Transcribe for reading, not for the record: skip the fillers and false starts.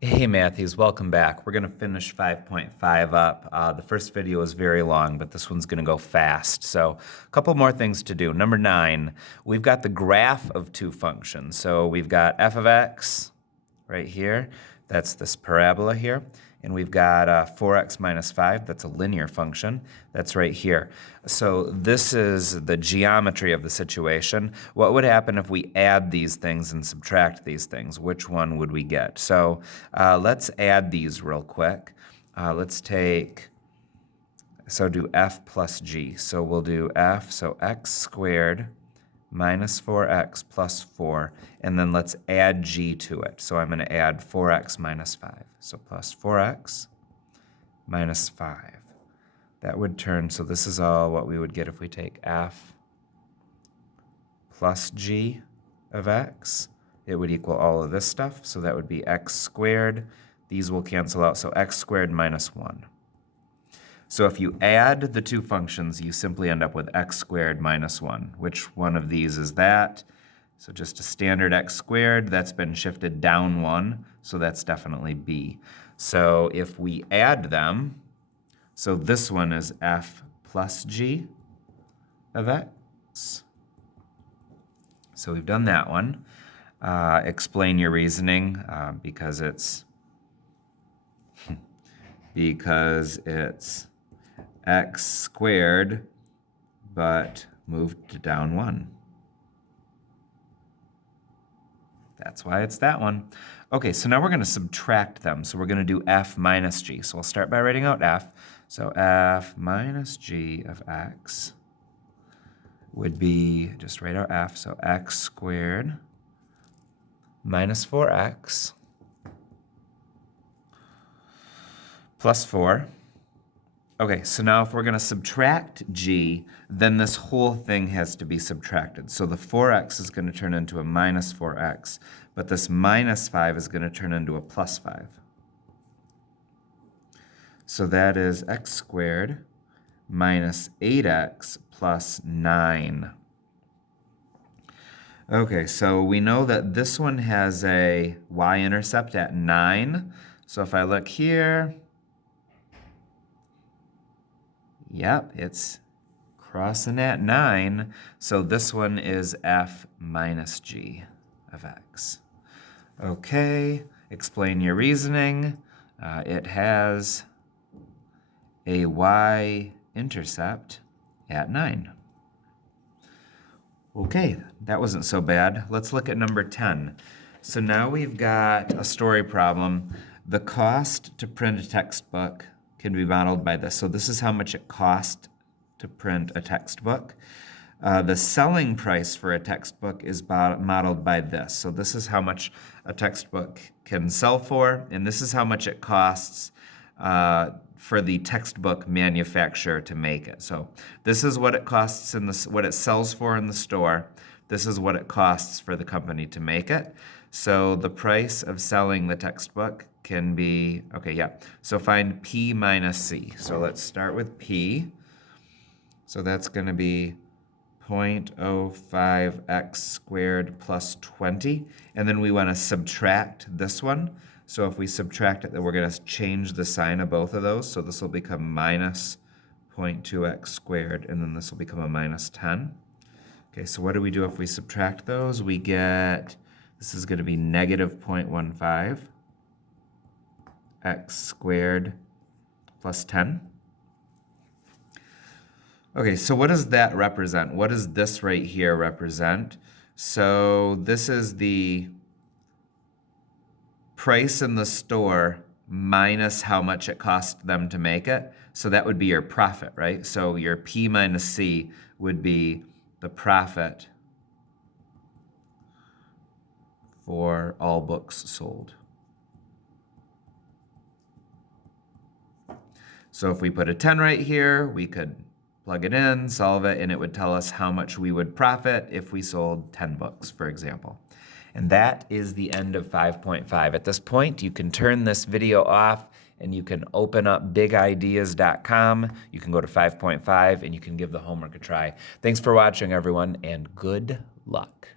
Hey Matthews, welcome back. We're gonna finish 5.5 up. The first video was very long, but this one's gonna go fast. So a couple more things to do. Number 9, we've got the graph of two functions. So we've got f of x right here. That's this parabola here. And we've got 4x minus 5. That's a linear function. That's right here. So this is the geometry of the situation. What would happen if we add these things and subtract these things? Which one would we get? So let's add these real quick. Let's take, so do f plus g. So we'll do f, so x squared minus 4x plus 4, and then let's add g to it. So I'm going to add 4x minus 5. So plus 4x minus 5. That would turn, so this is all what we would get if we take f plus g of x. It would equal all of this stuff, so that would be x squared. These will cancel out, so x squared minus 1. So if you add the two functions, you simply end up with x squared minus 1. Which one of these is that? So just a standard x squared, that's been shifted down 1, so that's definitely b. So if we add them, so this one is f plus g of x. So we've done that one. Explain your reasoning, because it's x squared, but moved down 1. That's why it's that one. Okay, so now we're going to subtract them. So we're going to do f minus g. So we'll start by writing out f. So f minus g of x would be, just write out f, so x squared minus 4x plus 4. Okay, so now if we're going to subtract g, then this whole thing has to be subtracted. So the 4x is going to turn into a minus 4x, but this minus 5 is going to turn into a plus 5. So that is x squared minus 8x plus 9. Okay, so we know that this one has a y-intercept at 9. So if I look here, yep, it's crossing at 9. So this one is f minus g of x. Okay, explain your reasoning. It has a y-intercept at 9. Okay, that wasn't so bad. Let's look at number 10. So now we've got a story problem. The cost to print a textbook can be modeled by this. So this is how much it cost to print a textbook. The selling price for a textbook is modeled by this. So this is how much a textbook can sell for, and this is how much it costs for the textbook manufacturer to make it. So this is what it costs in what it sells for in the store. This is what it costs for the company to make it. So the price of selling the textbook can be, okay, yeah. So find P minus C. So let's start with P. So that's going to be 0.05x squared plus 20. And then we want to subtract this one. So if we subtract it, then we're going to change the sign of both of those. So this will become minus 0.2x squared, and then this will become a minus 10. Okay, so what do we do if we subtract those? We get, this is going to be negative 0.15 x squared plus 10. Okay, so what does that represent? What does this right here represent? So this is the price in the store minus how much it cost them to make it. So that would be your profit, right? So your P minus C would be the profit for all books sold. So if we put a 10 right here, we could plug it in, solve it, and it would tell us how much we would profit if we sold 10 books, for example. And that is the end of 5.5. At this point, you can turn this video off and you can open up bigideas.com. You can go to 5.5 and you can give the homework a try. Thanks for watching, everyone, and good luck.